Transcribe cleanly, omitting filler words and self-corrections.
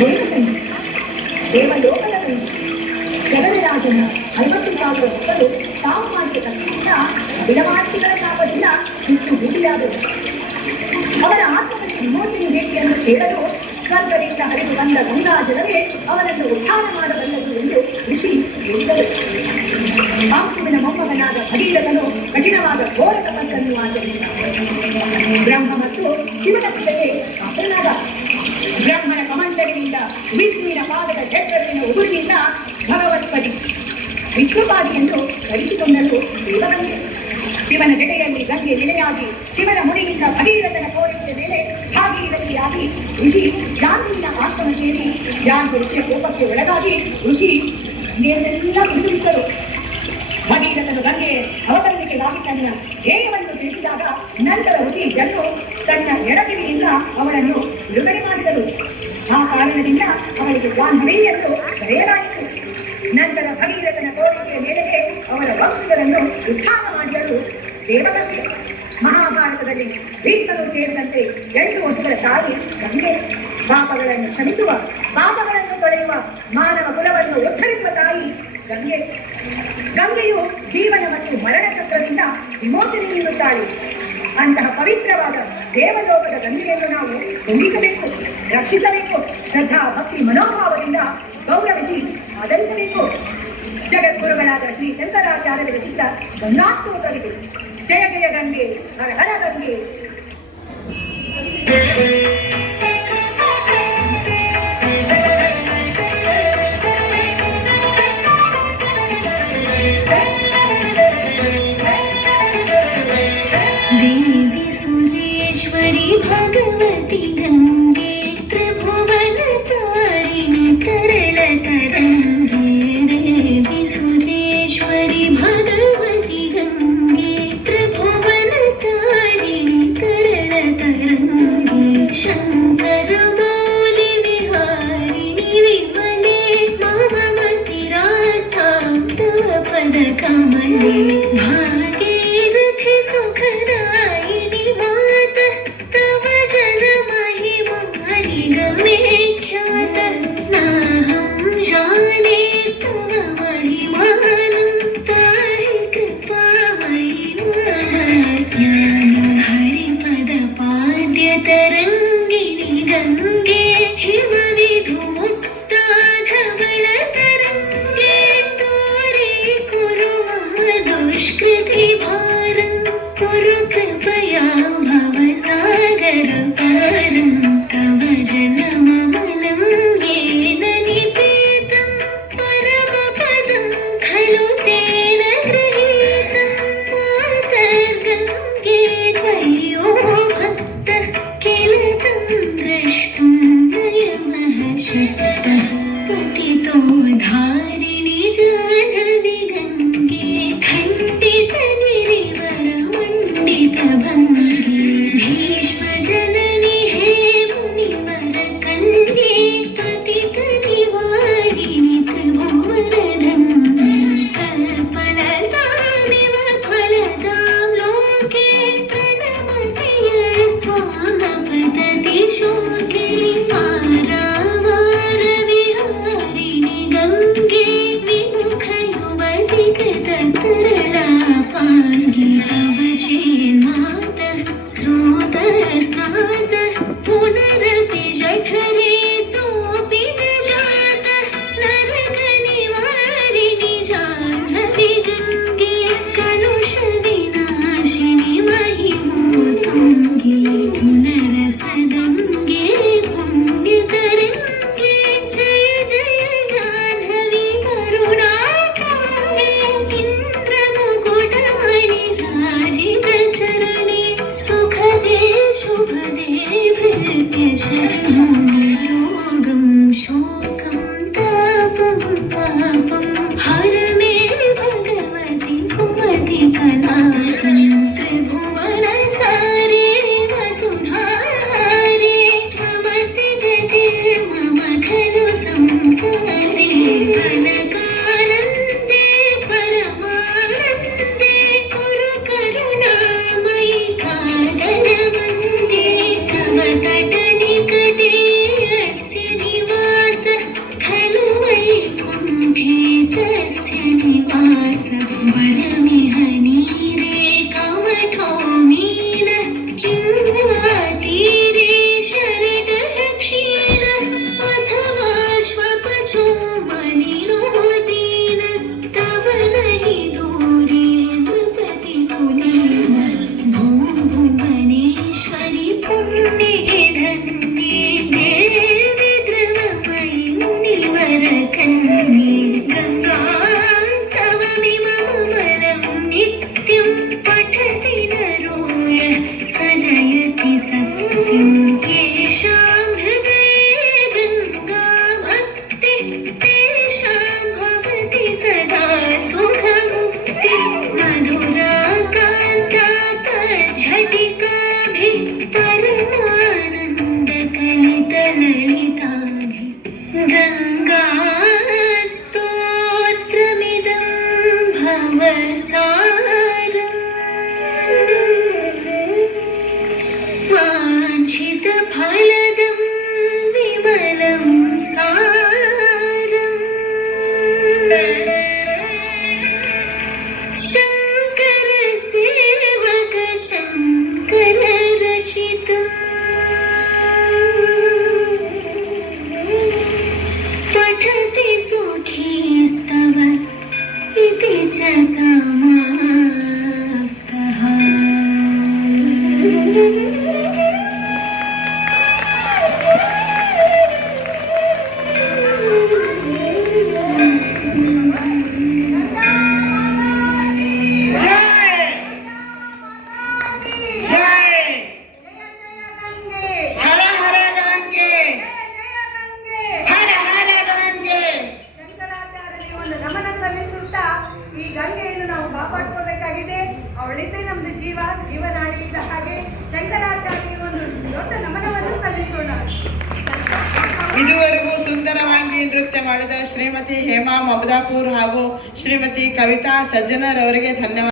ದೇವಕನ್ಯೆ, ದೇವಲೋಕದ ಕನ್ಯೆ, ಜಗದರಾಜನ 60,000 ಮಕ್ಕಳು ತಾವು ಮಾಡಿದ ತಪ್ಪಿನಿಂದ ವಿಲವಾಸಿಗಳ ಶಾಪದಿಂದ ಸುಟ್ಟು ಬೂದಿಯಾದರು. ಅವರ ಆತ್ಮಗಳಿಗೆ ವಿಮೋಚನೆ ಬೇಕು ಎಂದು ಕೇಳಲು ಸ್ವರ್ಗದಿಂದ ಹರಿದು ಬಂದ ಗಂಗಾ ಜಲವೇ ಅವರನ್ನು ಉದ್ಧಾರ ಮಾಡಬಲ್ಲದು ಎಂದು ಋಷಿ ಹೇಳಿದರು. ಕಾಂಸುವಿನ ಮೊಮ್ಮಗನಾದ ಭಗೀರಥನು ಕಠಿಣವಾದ ಘೋರ ತಪಸ್ಸನ್ನು ಆಚರಿಸಿದ. ಬ್ರಹ್ಮ ಮತ್ತು ಶಿವನ ಕೃಪೆಗೆ ಪಾತ್ರನಾದ. ಬ್ರಹ್ಮನ ಕಮಂಡಲಿನಿಂದ ವಿಷ್ಣುವಿನ ಪಾದದ ಜಠರವಿನ ಉಗುರಿನಿಂದ ಭಗವತ್ಪದಿ ವಿಷ್ಣುಪಾದಿಯನ್ನು ಕರೆಸಿಕೊಂಡಳು ದೇವಗಂಗೆ. ಶಿವನ ಜಟೆಯಲ್ಲಿ ಗಂಗೆ ನೆಲೆಯಾಗಿ ಶಿವನ ಮುಡಿಯಿಂದ ಭಗೀರಥನ ಕೋರಿಕೆಯ ಮೇಲೆ ಭಾಗೀರಥಿಯಾಗಿ ಋಷಿ ಜಾನ್ವಿನ ಆಶ್ರಮ ಸೇರಿ ಜಾನ್ವಿ ಋಷಿಯ ಕೋಪಕ್ಕೆ ಒಳಗಾಗಿ ಋಷಿ ನೀರನ್ನೆಲ್ಲ ಕುಡಿದುಬಿಟ್ಟರು. ಭಗೀರಥನು ಗಂಗೆ ಅವತರಣಿಕೆಗಾಗಿ ತನ್ನ ಧ್ಯೇಯವನ್ನು ತಿಳಿಸಿದಾಗ ನಂತರ ಋಷಿ ಜನ್ನು ತನ್ನ ಎಡಗಿರಿಯಿಂದ ಅವಳನ್ನು ಬಿಡುಗಡೆ ಮಾಡಿದರು. ಆ ಕಾರಣದಿಂದ ಅವಳಿಗೆ ಜಾಹ್ನವಿ ಎಂದು ಕರೆಯಲಾಯಿತು. ನಂತರ ಭಗೀರಥನ ಕೋರಿಕೆಯ ಮೇರೆಗೆ ಅವರ ವಂಶಜರನ್ನು ಉದ್ಧಾರ ಮಾಡಿದರು ದೇವಗಂಗೆ. ಮಹಾಭಾರತದಲ್ಲಿ ಭೀಷ್ಮರು ಸೇರಿದಂತೆ 8 ವರ್ಷಗಳ ತಾಯಿ ಗಂಗೆ. ಪಾಪಗಳನ್ನು ಕ್ಷಮಿಸುವ, ಪಾಪಗಳನ್ನು ತೊಳೆಯುವ, ಮಾನವ ಕುಲವನ್ನು ಉದ್ಧರಿಸುವ ತಾಯಿ ಗಂಗೆ. ಗಂಗೆಯು ಜೀವನ ಮತ್ತು ಮರಣ ಚಕ್ರದಿಂದ ವಿಮೋಚನೆ ನೀಡುತ್ತಾಳೆ. ಅಂತಹ ಪವಿತ್ರವಾದ ದೇವಲೋಕದ ಗಂಗೆಯನ್ನು ನಾವು ಹೊಂದಿಸಬೇಕು, ರಕ್ಷಿಸಬೇಕು. ಶ್ರದ್ಧಾ ಭಕ್ತಿ ಮನೋಭಾವದಿಂದ ಗೌರವಿಸಿ ಆದರಿಸಬೇಕು. ಜಗದ್ಗುರುಗಳಾದ ಶ್ರೀ ಶಂಕರಾಚಾರ್ಯರ ರಚಿಸಿದ ಗಂಗಾಸ್ತೋತ್ರವಿದೆ. ಜಯ ಜಯ ಗಂಗೆ, ಹರ ಹರ ಗಂಗೆ. देवी सुरेश्वरी भगवती गंगे, त्रिभुवन तारिण करल तरंगे. देवी सुरेश्वरी भगवती गंगे, त्रिभुवन तारिण करल तरंगे. शंकर मौलि विहारिणि विमले, मममति रास्तां तव पद कमले. भागीरथि सुखदायिनि मात, तव जन महिमा निगमे ख्यात. नाहं जाने तव महिमानं, पाहि कृपामयि मम ज्ञानं. हरिपद पाद्य तरंगिणि गंगे, हिमविधुमुक्ता धवल तरंगे. तोरे कुरु मम दुष्कृति भारं, कुरु कृपया भवसागर पारं. तव जलममलं येन निपेतं, परमपदं खलु तेन गृहीतं. मातर्गङ्गे त्वय्यो भक्तः, किल तं द्रष्टुं नयमः शक्तः. पतितो धारिणि जाह्नवी गङ्गे, खण्डितगिरिवरमण्डितभङ्गे. भीष्मजननि हे मुनिवरकन्ये, पतितनिवारिणि त्रिभुवनधन्ये. कल्पलतामिव फलदां लोके, प्रणमति यस्त्वामपतति शोके. पारावारविहारिणि गङ्गे, गङ्गास्तोत्रमिदं भवसारम् वाञ्छितफलदं विमलं सारम् शङ्करसेवक शङ्कररचितम् पठति सुखीस्तव इति च समाप्तः। ನಮನ ಸಲ್ಲಿಸುತ್ತಾ ಈ ಗಂಗೆಯನ್ನು ನಾವು ಕಾಪಾಡ್ಕೋಬೇಕಾಗಿದೆ. ಅವಳಿದ್ರೆ ನಮ್ದು ಜೀವನಾಡಿ ಇದ್ದ ಹಾಗೆ ಶಂಕರಾಚಾರ್ಯರಿಗೆ ಒಂದು ದೊಡ್ಡ ನಮನವನ್ನು ಸಲ್ಲಿಸೋಣ. ಇದುವರೆಗೂ ಸುಂದರವಾಗಿ ನೃತ್ಯ ಮಾಡಿದ ಶ್ರೀಮತಿ ಹೇಮಾ ಮಮದಾಪುರ್ ಹಾಗೂ ಶ್ರೀಮತಿ ಕವಿತಾ ಸಜ್ಜನರ್ ಅವರಿಗೆ ಧನ್ಯವಾದ.